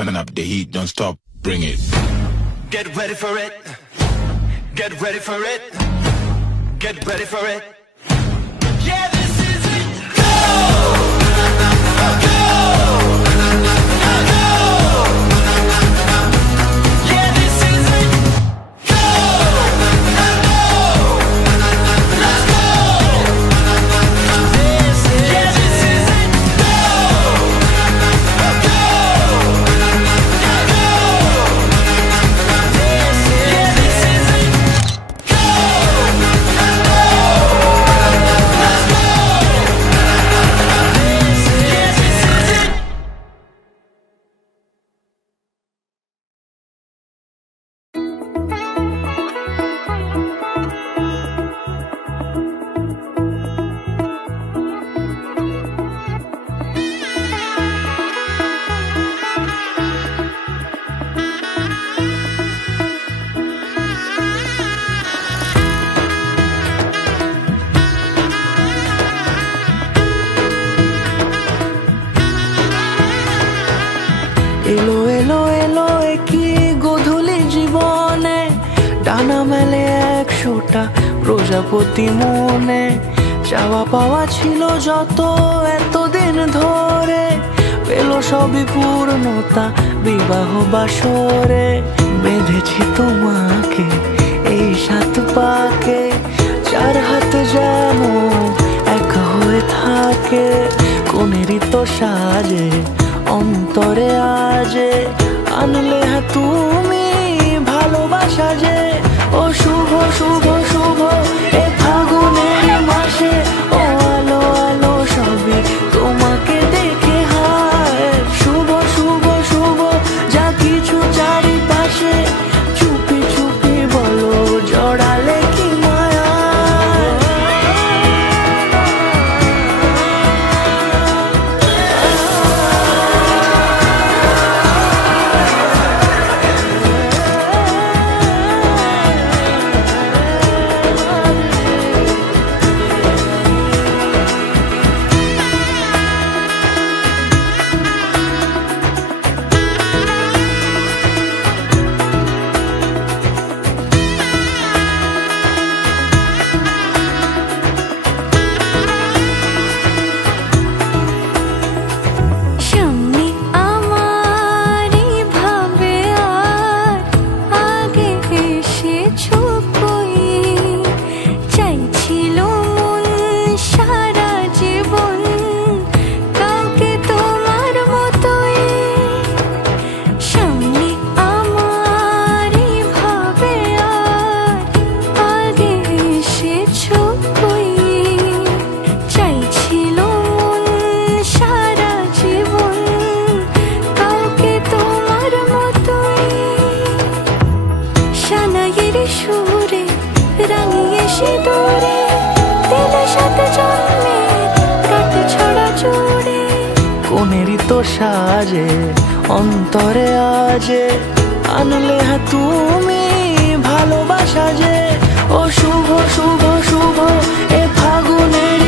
turning up the heat, don't stop, bring it. Get ready for it. Get ready for it. Get ready for it. Yeah, this is it. Go! Go! Go! Yeah, this is it. Go! Let's go! This is it. Go! Go! এলো এলো এলো কি গোধূলি জীবনে ডানা মেলে 100টা প্রজাপতি মনে চাওয়া পাওয়া ছিল যত এতদিন ধরে পেল সবই পূর্ণতা বিবাহ বাসরে বেঁধেছি তোমাকে এই 7 পাকে 4 হাত যেন এক হয়ে থাকে কোনেরই তো সাজে অন্তরে আজে আনলে তুমি ভালোবাসা যে ও শুভ শুভ শুভ এ ফাগুনের মাসে ও আলো আলো সবই তোমাকে দেখে হায় শুভ শুভ শুভ যা কিছু চারিপাশে চুপি চুপি বলো জড়ালে কি মায়া কোনেরই তো সাজে অন্তরে আজে আনলে তুমি ভালোবাসা যে ও শুভ শুভ শুভ এ ফাগুনের